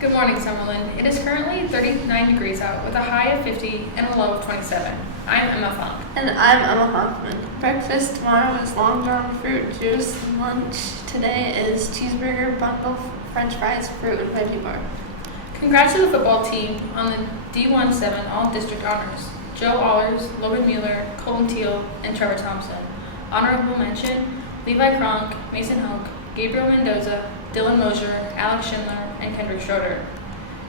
Good morning, Summerlin. It is currently 39 degrees out with a high of 50 and a low of 27. I'm Emma Funk. And I'm Emma Hoffman. Breakfast tomorrow is long john fruit juice. Lunch today is cheeseburger, bundle, french fries, fruit, and veggie bar. Congrats to the football team on the D17 All-District Honors. Joe Allers, Logan Mueller, Colton Teal, and Trevor Thompson. Honorable mention, Levi Kronk, Mason Hoke, Gabriel Mendoza, Dylan Mosier, Alex Schindler, and Kendrick Schroeder.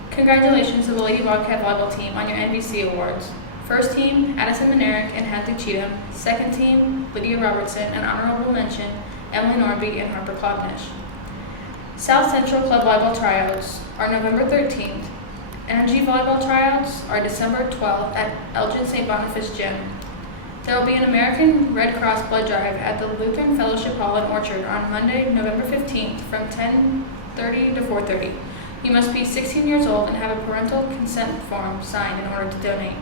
Congratulations to the Lady Bobcat volleyball team on your NBC awards. First team, Addison Manerick and Hadley Cheatham. Second team, Lydia Robertson, and honorable mention, Emily Norby and Harper Klopnish. South Central Club volleyball tryouts are November 13th. Energy volleyball tryouts are December 12th at Elgin St. Boniface Gym. There will be an American Red Cross blood drive at the Lutheran Fellowship Hall in Orchard on Monday, November 15th from 10:30 to 4:30. You must be 16 years old and have a parental consent form signed in order to donate.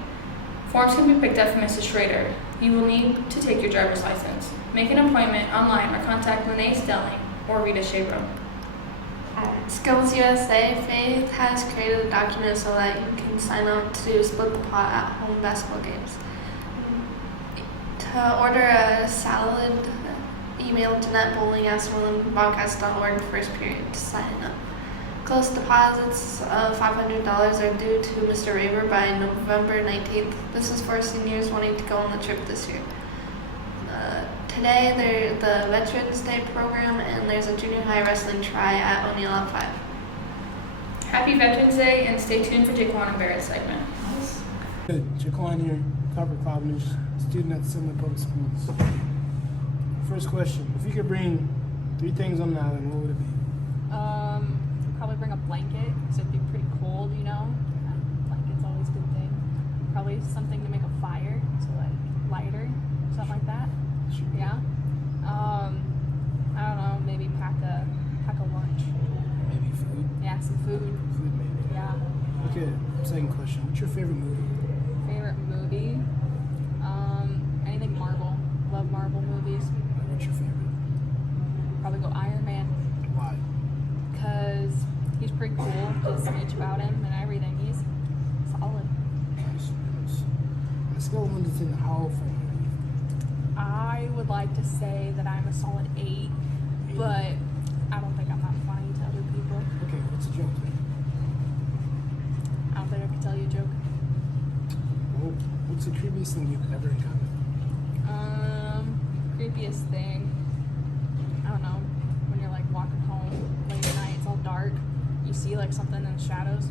Forms can be picked up from Mrs. Schrader. You will need to take your driver's license. Make an appointment online or contact Lene Stelling or Rita Shabram. Skills USA, Faith has created a document so that you can sign up to split the pot at home basketball games. To order a salad, email Jeanette Bowling at SummerlinBobcats.org first period to sign up. Close deposits of $500 are due to Mr. Raver by November 19th. This is for seniors wanting to go on the trip this year. Today, there's the Veterans Day program, and there's a junior high wrestling try at O'Neill at 5. Happy Veterans Day, and stay tuned for Jaquan and Barrett's segment. Good. Jaquan here, Copper Klopnish, student at Summer Public Schools. First question, if you could bring 3 things on an island, what would it be? Probably bring a blanket, because it'd be pretty cold, you know? Blanket's always a good thing. Probably something to make a fire, so like lighter, something like that. Sure. Yeah. I don't know, maybe pack a lunch. Maybe food? Yeah, some food. Food maybe. Yeah. Okay, second question, what's your favorite movie? Favorite movie? Anything Marvel. Love Marvel movies. What's your favorite? Probably go Iron Man, Why? because he's pretty cool. Just speech about him and everything. He's solid. Nice. On a scale of 1 to 10, how funny are you? I would like to say that I'm a solid 8, but I don't think I'm that funny to other people. Okay, what's a joke? I don't think I could tell you a joke. Well, what's the creepiest thing you've ever encountered? Creepiest thing, I don't know, when you're like walking home late at night, it's all dark, you see like something in the shadows,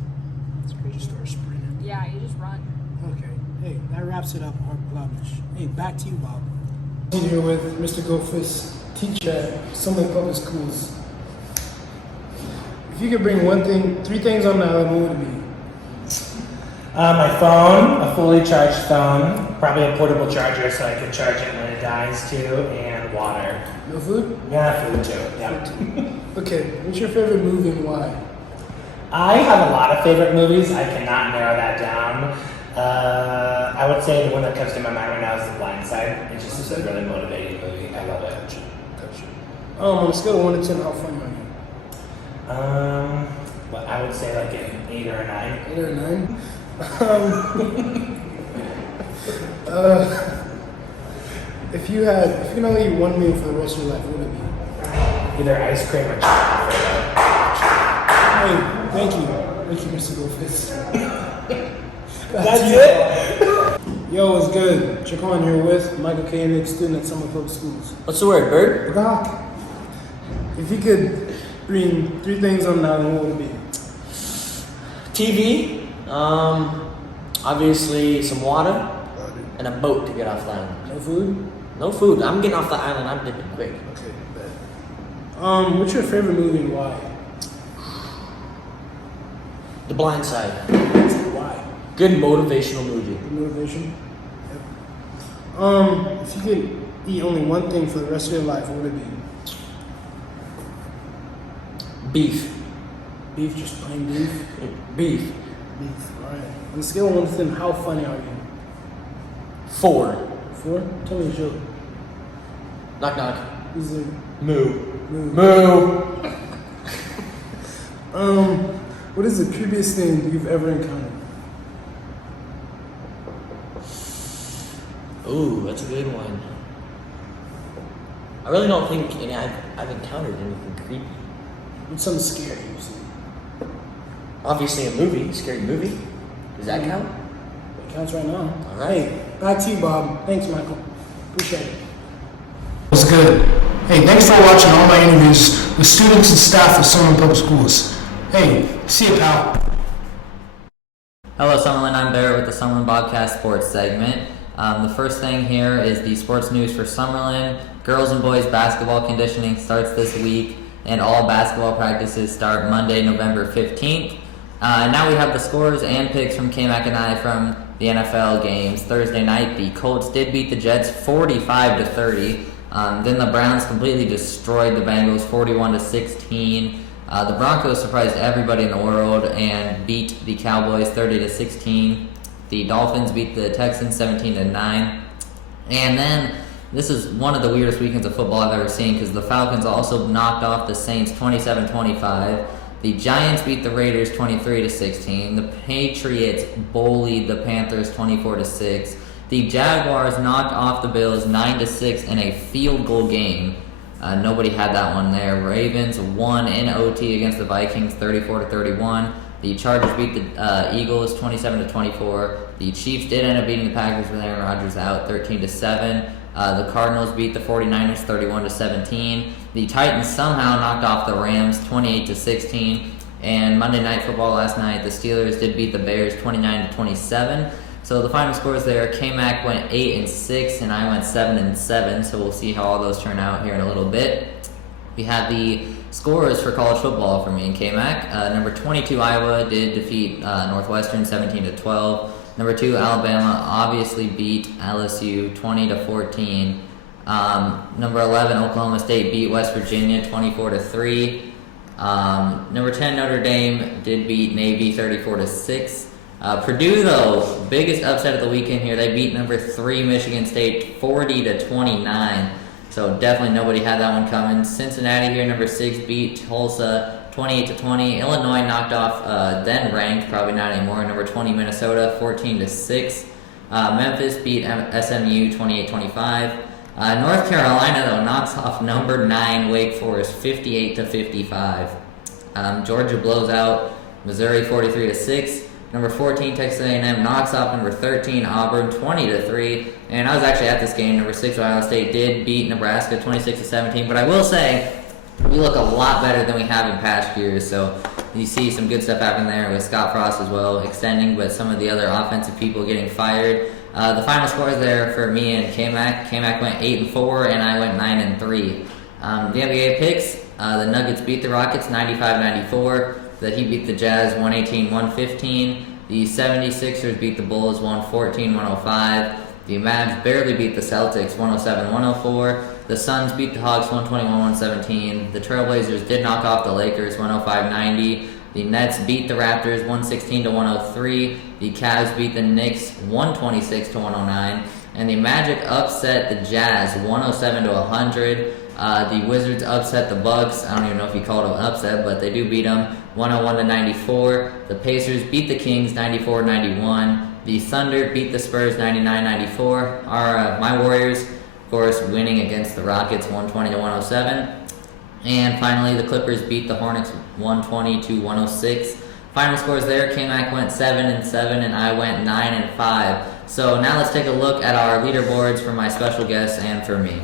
it's creepy. Just start sprinting. Yeah, you just run. Okay. Hey, that wraps it up, Harper Klopnish. Hey, back to you, Bob. I'm here with Mr. Goldfuss, teacher at Summerlin Public Schools. If you could bring 3 things on the island, what would it be? My phone, a fully charged phone, probably a portable charger so I can charge it when it dies too, and water. No food? Yeah, food too. Yeah. Okay, what's your favorite movie and why? I have a lot of favorite movies. I cannot narrow that down. I would say the one that comes to my mind right now is The Blind Side. It's just a really motivating movie. I love it. Gotcha. On a scale of 1 to 10, how funny are you? Well, I would say like an 8 or a 9. 8 or a 9? If you can only eat one meal for the rest of your life, what would it be? Either ice cream or chocolate. Hey, thank you, Mr. Goldfuss. That's it? Yo, what's good? Jaquan here with Michael Koenig, student at Summer Public Schools. What's the word, bird? Rock. If you could bring 3 things on an island, what would it be? TV, obviously some water, and a boat to get off the island. No food? No food. I'm getting off the island. I'm dipping quick. Okay, bet. What's your favorite movie and why? The Blind Side. Why? Good motivational movie. The motivation? Yep. If you could eat only one thing for the rest of your life, what would it be? Beef. Beef, just plain beef? Beef. Beef, alright. On a scale of 1 to 10, how funny are you? 4. 4? Tell me a joke. Knock knock. This is Moo. Moo. Moo. What is the creepiest thing you've ever encountered? Ooh, that's a good one. I really don't think I've encountered anything creepy. What's something scary you've seen? Obviously, a movie, scary movie. Does that count? It counts right now. All right. Hey, back to you, Bob. Thanks, Michael. Appreciate it. What's good? Hey, thanks for watching all my interviews with students and staff of Summerlin Public Schools. Hey, see you, pal. Hello Summerlin, I'm Barrett with the Summerlin Bobcast Sports segment. The first thing here is the sports news for Summerlin. Girls and boys basketball conditioning starts this week, and all basketball practices start Monday, November 15th. Now we have the scores and picks from K-Mac and I from the NFL games. Thursday night, the Colts did beat the Jets 45-30. Then the Browns completely destroyed the Bengals 41-16. The Broncos surprised everybody in the world and beat the Cowboys 30-16. The Dolphins beat the Texans 17-9. And then this is one of the weirdest weekends of football I've ever seen because the Falcons also knocked off the Saints 27-25. The Giants beat the Raiders 23-16. The Patriots bullied the Panthers 24-6. The Jaguars knocked off the Bills 9-6 in a field goal game. Nobody had that one there. Ravens won in OT against the Vikings 34-31. The Chargers beat the Eagles 27-24. The Chiefs did end up beating the Packers with Aaron Rodgers out 13-7. The Cardinals beat the 49ers 31-17. The Titans somehow knocked off the Rams 28-16. And Monday Night Football last night, the Steelers did beat the Bears 29-27. So the final scores there, K-Mac went 8-6 and I went 7-7. So we'll see how all those turn out here in a little bit. We have the scores for college football for me and K-Mac. Number 22 Iowa did defeat Northwestern 17-12. Number 2 Alabama obviously beat LSU 20-14. Number 11 Oklahoma State beat West Virginia 24-3. Number 10 Notre Dame did beat Navy 34-6. Purdue, though, biggest upset of the weekend here. They beat number 3 Michigan State 40-29. So definitely nobody had that one coming. Cincinnati here, number 6, beat Tulsa 28-20. Illinois knocked off then ranked, probably not anymore, number 20 Minnesota 14-6. Memphis beat SMU 28-25. North Carolina, though, knocks off number 9 Wake Forest 58-55. Georgia blows out Missouri 43-6. Number 14, Texas A&M knocks off number 13, Auburn, 20-3. And I was actually at this game. Number 6, Ohio State did beat Nebraska 26-17. But I will say, we look a lot better than we have in past years. So you see some good stuff happen there with Scott Frost as well, extending, but some of the other offensive people getting fired. The final scores there for me and K-Mac. K-Mac went 8-4, and I went 9-3. The NBA picks, the Nuggets beat the Rockets 95-94. The Heat beat the Jazz 118-115. The 76ers beat the Bulls 114-105. The Mavs barely beat the Celtics 107-104. The Suns beat the Hawks 121-117. The Trailblazers did knock off the Lakers 105-90. The Nets beat the Raptors 116-103. The Cavs beat the Knicks 126-109. And the Magic upset the Jazz 107-100. The Wizards upset the Bucks. I don't even know if you called them an upset, but they do beat them 101-94. The Pacers beat the Kings 94-91. The Thunder beat the Spurs 99-94. My Warriors, of course, winning against the Rockets 120-107. And finally, the Clippers beat the Hornets 120-106. Final scores there, K-Mac went 7-7 and I went 9-5. So now let's take a look at our leaderboards for my special guests and for me.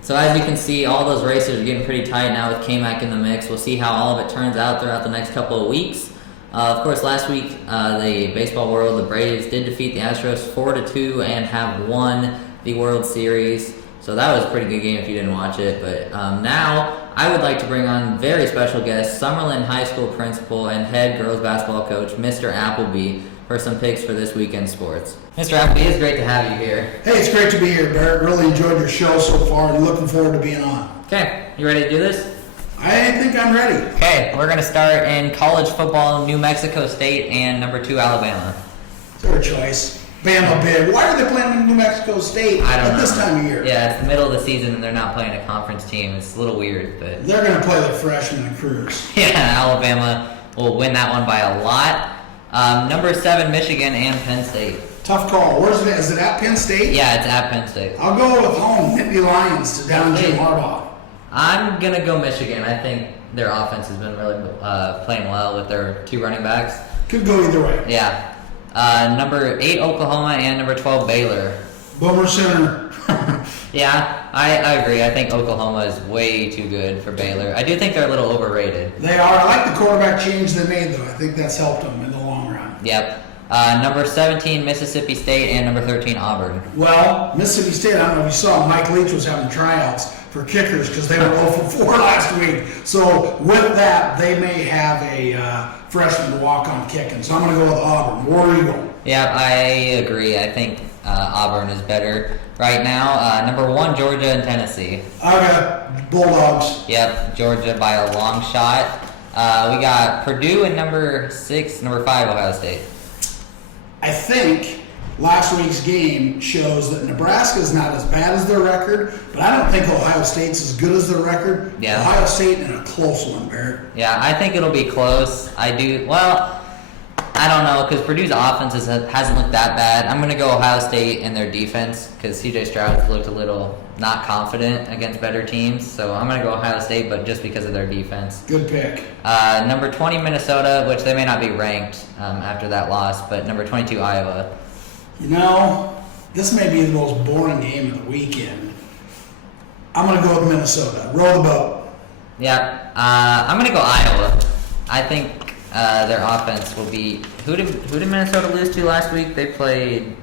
So as you can see, all those races are getting pretty tight now with K-Mac in the mix. We'll see how all of it turns out throughout the next couple of weeks. Of course, last week, the baseball world, the Braves did defeat the Astros 4-2 and have won the World Series. So that was a pretty good game if you didn't watch it. But now I would like to bring on very special guest, Summerlin High School principal and head girls basketball coach, Mr. Appleby, for some picks for this weekend's sports. Mr. Appleby, it's great to have you here. Hey, it's great to be here, Barrett. Really enjoyed your show so far and looking forward to being on. Okay, you ready to do this? I think I'm ready. Okay, we're going to start in college football, New Mexico State and number 2, Alabama. It's their choice. Bama bid. Why are they playing in New Mexico State I don't at know. this time of year? Yeah, it's the middle of the season and they're not playing a conference team. It's a little weird, but They're going to play their freshmen and Cruz. yeah, Alabama will win that one by a lot. Number 7, Michigan and Penn State. Tough call. Where's it? Is it at Penn State? Yeah, it's at Penn State. I'll go with home. Nittany Lions to down Jim Harbaugh. I'm gonna go Michigan. I think their offense has been really playing well with their 2 running backs. Could go either way. Yeah. Number 8, Oklahoma, and number 12, Baylor. Boomer Sooner. Yeah, I agree. I think Oklahoma is way too good for Baylor. I do think they're a little overrated. They are. I like the quarterback change they made, though. I think that's helped them in the long run. Yep. Number 17, Mississippi State, and number 13, Auburn. Well, Mississippi State, I don't know if you saw, Mike Leach was having tryouts for kickers because they were 0 for 4 last week. So with that, they may have a freshman to walk on kicking. So I'm going to go with Auburn. War Eagle. Yep, I agree. I think Auburn is better right now. Number 1, Georgia and Tennessee. I got Bulldogs. Yep, Georgia by a long shot. We got Purdue and number 5, Ohio State. I think last week's game shows that Nebraska is not as bad as their record, but I don't think Ohio State's as good as their record. Yeah. Ohio State in a close one, Barrett. Yeah, I think it'll be close. I don't know, because Purdue's offense hasn't looked that bad. I'm going to go Ohio State in their defense, because C.J. Stroud's looked a little not confident against better teams. So I'm going to go Ohio State, but just because of their defense. Good pick. Number 20, Minnesota, which they may not be ranked after that loss, but number 22, Iowa. You know, this may be the most boring game of the weekend. I'm going to go with Minnesota. Row the boat. Yeah, I'm going to go Iowa. I think their offense will be... Who did Minnesota lose to last week? They played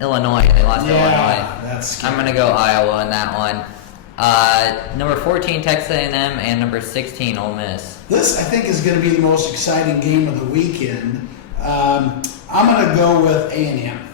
Illinois. They lost to Illinois. That's I'm going to go Iowa in that one. Number 14, Texas A&M, and number 16, Ole Miss. This, I think, is going to be the most exciting game of the weekend. I'm going to go with A&M.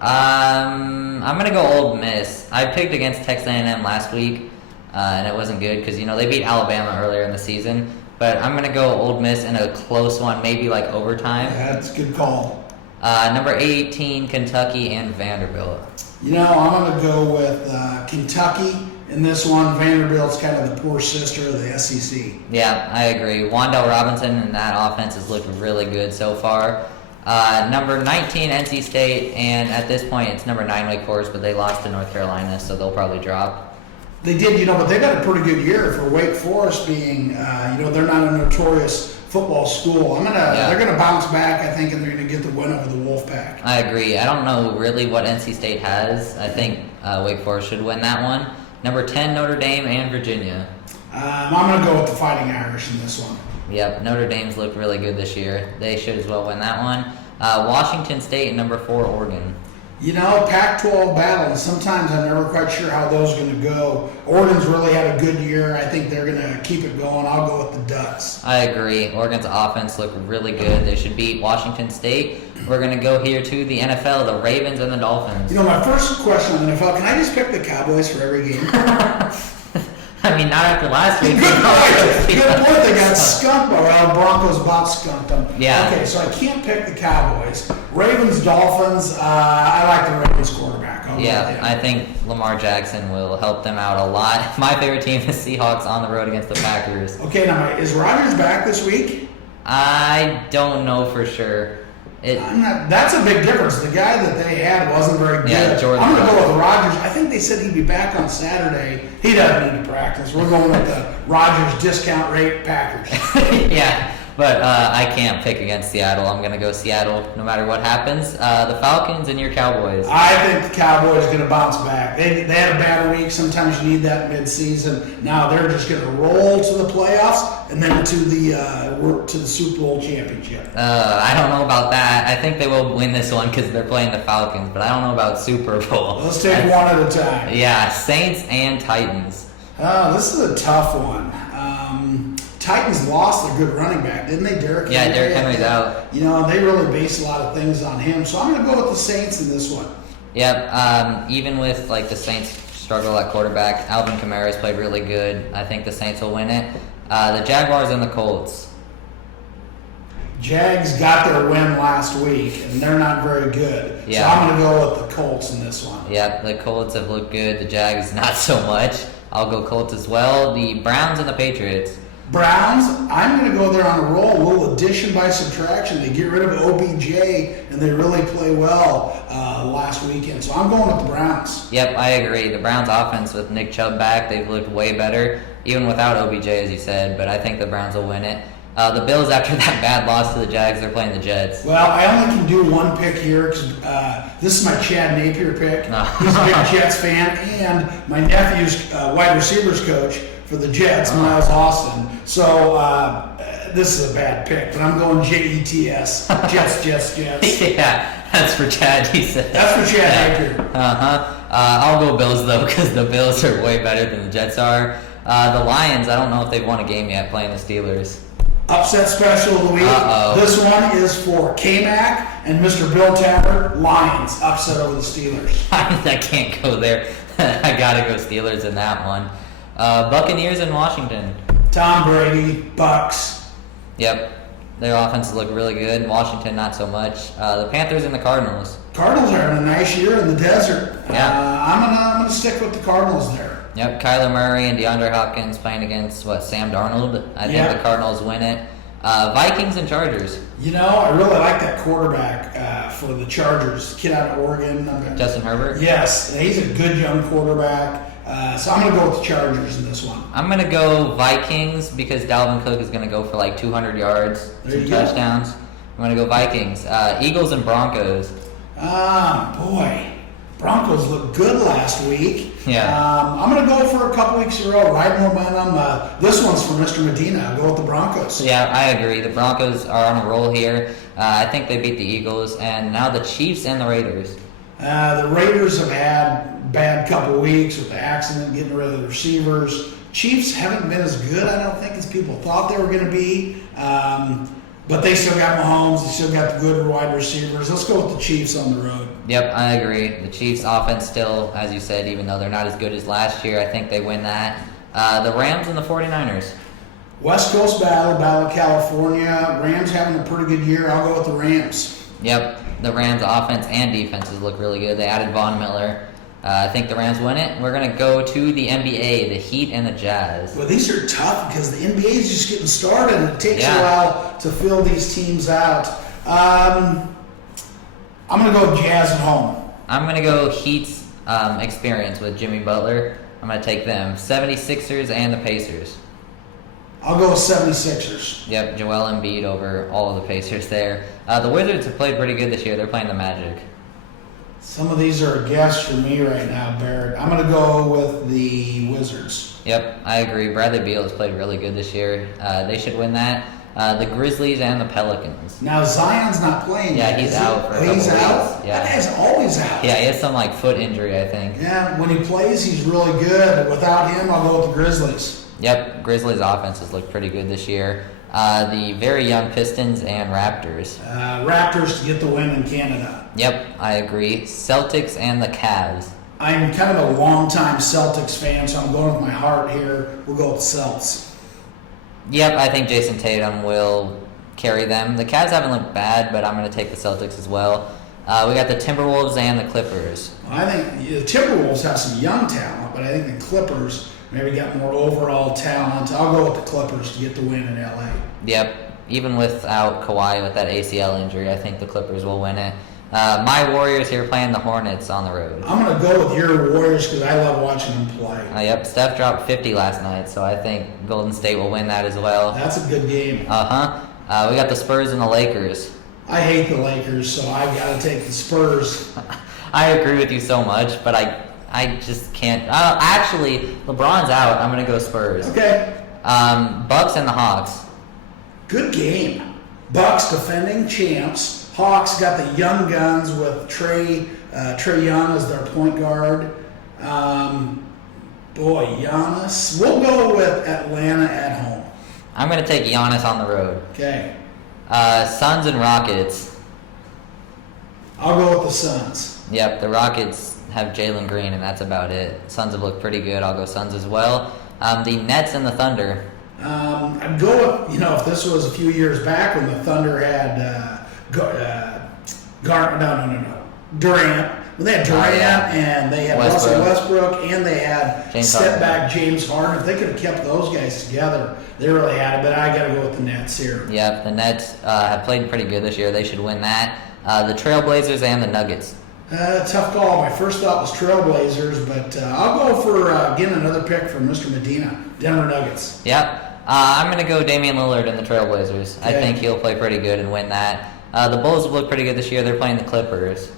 I'm going to go Ole Miss. I picked against Texas A&M last week, and it wasn't good because, they beat Alabama earlier in the season. But I'm going to go Ole Miss in a close one, maybe like overtime. That's a good call. Number 18, Kentucky and Vanderbilt. I'm going to go with Kentucky in this one. Vanderbilt's kind of the poor sister of the SEC. Yeah, I agree. Wandale Robinson and that offense has looked really good so far. Number 19, NC State, and at this point it's number 9, Wake Forest, but they lost to North Carolina, so they'll probably drop. They did, but they got a pretty good year for Wake Forest being, they're not a notorious football school. They're gonna bounce back, I think, and they're gonna get the win over the Wolfpack. I agree. I don't know really what NC State has. I think Wake Forest should win that one. Number 10, Notre Dame and Virginia. I'm gonna go with the Fighting Irish in this one. Yep, Notre Dame's looked really good this year. They should as well win that one. Washington State and number 4, Oregon. Pac-12 battle, and sometimes I'm never quite sure how those are going to go. Oregon's really had a good year. I think they're going to keep it going. I'll go with the Ducks. I agree. Oregon's offense looked really good. They should beat Washington State. We're going to go here to the NFL, the Ravens and the Dolphins. My first question on the NFL, can I just pick the Cowboys for every game? I mean, not after last week. Good point. They got skunked. Well, Broncos about skunked them. Yeah. Okay, so I can't pick the Cowboys. Ravens, Dolphins. I like the Ravens quarterback. I think Lamar Jackson will help them out a lot. My favorite team is Seahawks on the road against the Packers. Okay, now is Rodgers back this week? I don't know for sure. That's a big difference. The guy that they had wasn't very good. Yeah, Jordan. I'm going to go with Rodgers. I think they said he'd be back on Saturday. He doesn't need to practice. We're going with the Rodgers discount rate Packers. Yeah, but I can't pick against Seattle. I'm going to go Seattle no matter what happens. The Falcons and your Cowboys. I think the Cowboys are going to bounce back. They had a bad week. Sometimes you need that mid-season. Now they're just going to roll to the playoffs and then to the Super Bowl championship. I don't know about that. I think they will win this one because they're playing the Falcons, but I don't know about Super Bowl. Let's take one at a time. Yeah, Saints and Titans. This is a tough one. Titans lost their good running back, didn't they, Derrick Henry? Yeah, Derrick Henry's out. They really base a lot of things on him. So I'm going to go with the Saints in this one. Yep. Even with the Saints struggle at quarterback, Alvin Kamara's played really good. I think the Saints will win it. The Jaguars and the Colts. Jags got their win last week, and they're not very good. Yeah. So I'm going to go with the Colts in this one. Yep, the Colts have looked good. The Jags not so much. I'll go Colts as well. The Browns and the Patriots. Browns, I'm going to go there on a roll. A little addition by subtraction. They get rid of OBJ, and they really play well last weekend. So I'm going with the Browns. Yep, I agree. The Browns offense with Nick Chubb back, they've looked way better, even without OBJ, as you said, but I think the Browns will win it. The Bills, after that bad loss to the Jags, they're playing the Jets. Well, I only can do one pick here because this is my Chad Napier pick. No. He's a big Jets fan, and my nephew's wide receivers coach for the Jets, Miles Austin. So this is a bad pick, but I'm going Jets. Jets. Yeah, that's for Chad, he said. That's for Chad Napier. I'll go Bills, though, because the Bills are way better than the Jets are. The Lions, I don't know if they've won a game yet playing the Steelers. Upset special of the week. Uh-oh. This one is for K-Mac and Mr. Bill Tapper. Lions upset over the Steelers. I can't go there. I gotta go Steelers in that one. Buccaneers in Washington. Tom Brady, Bucks. Yep, their offenses look really good. Washington, not so much. The Panthers and the Cardinals. Cardinals are having a nice year in the desert. Yeah. I'm gonna stick with the Cardinals there. Yep, Kyler Murray and DeAndre Hopkins playing against, Sam Darnold. I think Yeah. the Cardinals win it. Vikings and Chargers. You know, I really like that quarterback for the Chargers, kid out of Oregon. Justin Herbert. Yes, he's a good young quarterback. So I'm going to go with the Chargers in this one. I'm going to go Vikings because Dalvin Cook is going to go for like 200 yards, There 2 you go. touchdowns. I'm going to go Vikings. Eagles and Broncos. Boy, Broncos looked good last week. Yeah. I'm going to go for a couple weeks in a row, ride momentum. This one's for Mr. Medina. I'll go with the Broncos. Yeah, I agree. The Broncos are on a roll here. I think they beat the Eagles. And now the Chiefs and the Raiders. The Raiders have had a bad couple weeks with the accident, getting rid of the receivers. Chiefs haven't been as good, I don't think, as people thought they were going to be. But they still got Mahomes. They still got the good wide receivers. Let's go with the Chiefs on the road. Yep, I agree. The Chiefs offense still, as you said, even though they're not as good as last year, I think they win that. The Rams and the 49ers. West Coast Battle of California. Rams having a pretty good year. I'll go with the Rams. Yep, the Rams offense and defenses look really good. They added Von Miller. I think the Rams win it. We're going to go to the NBA, the Heat and the Jazz. Well, these are tough because the NBA is just getting started and it takes Yeah. a while to fill these teams out. I'm going to go Jazz at home. I'm going to go Heat's experience with Jimmy Butler. I'm going to take them. 76ers and the Pacers. I'll go with 76ers. Yep, Joel Embiid over all of the Pacers there. The Wizards have played pretty good this year. They're playing the Magic. Some of these are a guess for me right now, Barrett. I'm going to go with the Wizards. Yep, I agree. Bradley Beal has played really good this year. They should win that. The Grizzlies and the Pelicans. Now, Zion's not playing Yeah, yet, he's is he? out for a Oh, he's couple out? weeks. Yeah. That guy's always out. Yeah, he has some foot injury, I think. Yeah, when he plays, he's really good. Without him, I'll go with the Grizzlies. Yep, Grizzlies offenses look pretty good this year. The very young Pistons and Raptors. Raptors to get the win in Canada. Yep, I agree. Celtics and the Cavs. I'm kind of a longtime Celtics fan, so I'm going with my heart here. We'll go with the Celts. Yep, I think Jason Tatum will carry them. The Cavs haven't looked bad, but I'm going to take the Celtics as well. We got the Timberwolves and the Clippers. I think the Timberwolves have some young talent, but I think the Clippers maybe got more overall talent. I'll go with the Clippers to get the win in LA. Yep, even without Kawhi with that ACL injury, I think the Clippers will win it. My Warriors here playing the Hornets on the road. I'm going to go with your Warriors because I love watching them play. Yep, Steph dropped 50 last night, so I think Golden State will win that as well. That's a good game. We got the Spurs and the Lakers. I hate the Lakers, so I've got to take the Spurs. I agree with you so much, but I just can't. Actually, LeBron's out. I'm going to go Spurs. Okay. Bucks and the Hawks. Good game. Bucks defending champs. Hawks got the young guns with Trey Young as their point guard. Giannis. We'll go with Atlanta at home. I'm going to take Giannis on the road. Okay. Suns and Rockets. I'll go with the Suns. Yep, the Rockets have Jalen Green, and that's about it. Suns have looked pretty good. I'll go Suns as well. The Nets and the Thunder. I'd go with, if this was a few years back when the Thunder had Durant. When they had Durant and they had Russell Westbrook and they had step-back James Harden. If they could have kept those guys together, they really had it. But I got to go with the Nets here. Yep, the Nets have played pretty good this year. They should win that. The Trailblazers and the Nuggets. Tough call. My first thought was Trailblazers, but I'll go for, again, another pick from Mr. Medina, Denver Nuggets. Yep. I'm going to go Damian Lillard and the Trailblazers. I think he'll play pretty good and win that. The Bulls have looked pretty good this year. They're playing the Clippers.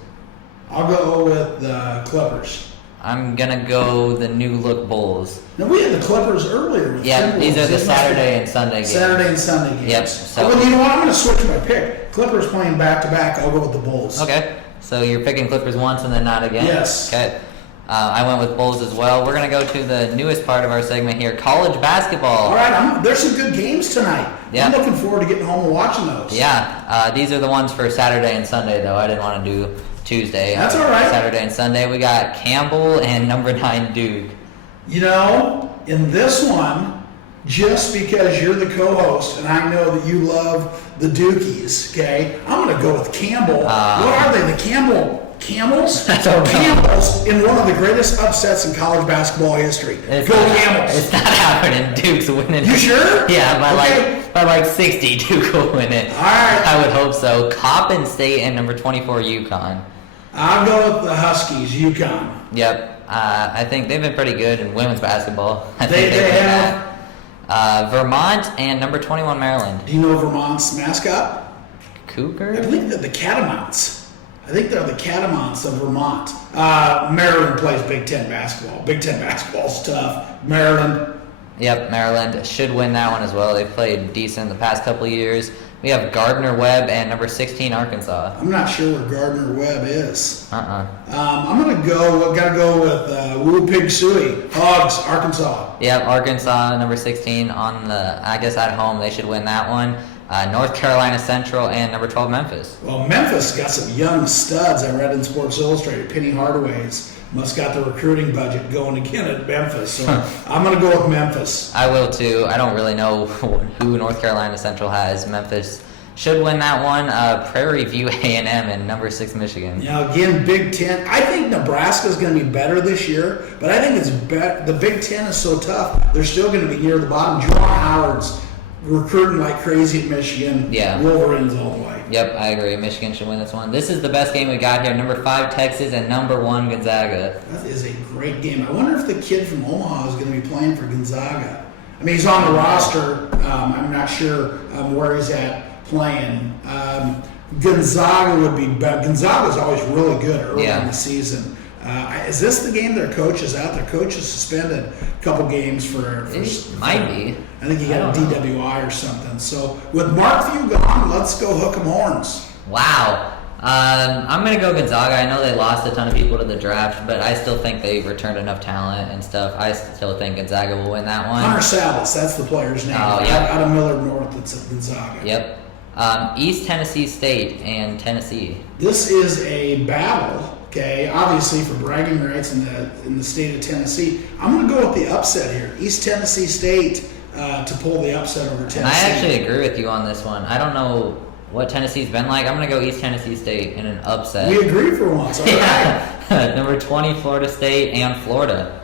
I'll go with the Clippers. I'm going to go the new look Bulls. Now, we had the Clippers earlier. Yeah, these are the Saturday and Sunday games. Saturday and Sunday games. Yep. So, well, you know what? I'm going to switch my pick. Clippers playing back-to-back. I'll go with the Bulls. Okay. So you're picking Clippers once and then not again? Yes. Okay. I went with Bulls as well. We're going to go to the newest part of our segment here, college basketball. All right. There's some good games tonight. Yeah. I'm looking forward to getting home and watching those. Yeah. These are the ones for Saturday and Sunday, though. I didn't want to do Tuesday. That's all right. Saturday and Sunday. We got Campbell and number 9 Duke. In this one, just because you're the co-host and I know that you love the Dukies, okay, I'm going to go with Campbell. What are they? The Camels? I don't know. Camels in one of the greatest upsets in college basketball history. Go Camels. It's not happening. Duke's winning. You sure? Yeah, Okay. by like 60, Duke will win it. All right. I would hope so. Coppin State and number 24 UConn. I'll go with the Huskies, UConn. Yep. I think they've been pretty good in women's basketball. They have. Vermont and number 21 Maryland. Do you know Vermont's mascot? Cougar? I believe they're the Catamounts. I think they're the Catamounts of Vermont. Maryland plays Big Ten basketball. Big Ten basketball's tough. Maryland. Yep, Maryland should win that one as well. They've played decent the past couple of years. We have Gardner Webb and number 16 Arkansas. I'm not sure where Gardner Webb is. Uh-uh. I'm going to go with Woo Pig Suey. Hogs, Arkansas. Yep, Arkansas, number 16 on I guess at home. They should win that one. North Carolina Central and number 12 Memphis. Well, Memphis got some young studs. I read in Sports Illustrated. Penny Hardaway's must got the recruiting budget going again at Memphis. So I'm going to go with Memphis. I will too. I don't really know who North Carolina Central has. Memphis should win that one. Prairie View A&M and number 6 Michigan. Now again, Big Ten. I think Nebraska's going to be better this year, but I think the Big Ten is so tough. They're still going to be near the bottom. Juwan Howard's recruiting like crazy at Michigan. Yeah. Wolverines all the way. Yep, I agree. Michigan should win this one. This is the best game we got here. Number 5 Texas and number 1 Gonzaga. That is a great game. I wonder if the kid from Omaha is going to be playing for Gonzaga. I mean, he's on the roster. I'm not sure where he's at playing. Gonzaga would be better. Gonzaga's always really good early in the season. Is this the game their coach is out? Their coach is suspended a couple games for might be. I think he got a DWI or something. So with Mark Few gone, let's go hook 'em horns. Wow. I'm going to go Gonzaga. I know they lost a ton of people to the draft, but I still think they returned enough talent and stuff. I still think Gonzaga will win that one. Hunter Salas, that's the player's name. Oh, yep. Out of Millard North, it's at Gonzaga. Yep. East Tennessee State and Tennessee. This is a battle, okay, obviously for bragging rights in the state of Tennessee. I'm going to go with the upset here. East Tennessee State to pull the upset over Tennessee. And I actually agree with you on this one. I don't know what Tennessee's been like. I'm going to go East Tennessee State in an upset. We agree for once, all right. Number 20 Florida State and Florida.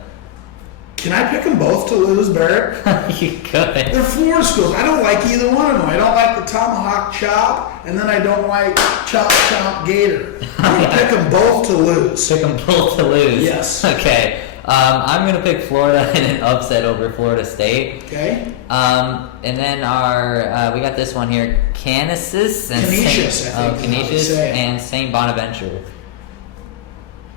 Can I pick them both to lose, Barrett? You could. They're Florida schools. I don't like either one of them. I don't like the tomahawk chop, and then I don't like chop gator. I'm going to pick them both to lose. Pick them both to lose. Yes. Okay. I'm going to pick Florida in an upset over Florida State. Okay. And then we got this one here, Canisius and Canisius, I think is how they Canisius say it. and St. Bonaventure.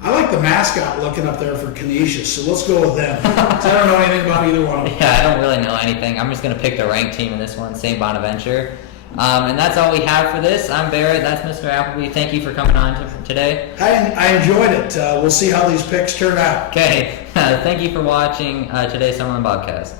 I like the mascot looking up there for Canisius, so let's go with them. 'Cause I don't know anything about either one of them. Yeah, I don't really know anything. I'm just going to pick the ranked team in this one, St. Bonaventure. And that's all we have for this. I'm Barrett. That's Mr. Appleby. Thank you for coming on today. I enjoyed it. We'll see how these picks turn out. Okay. Thank you for watching today's Summerlin Podcast.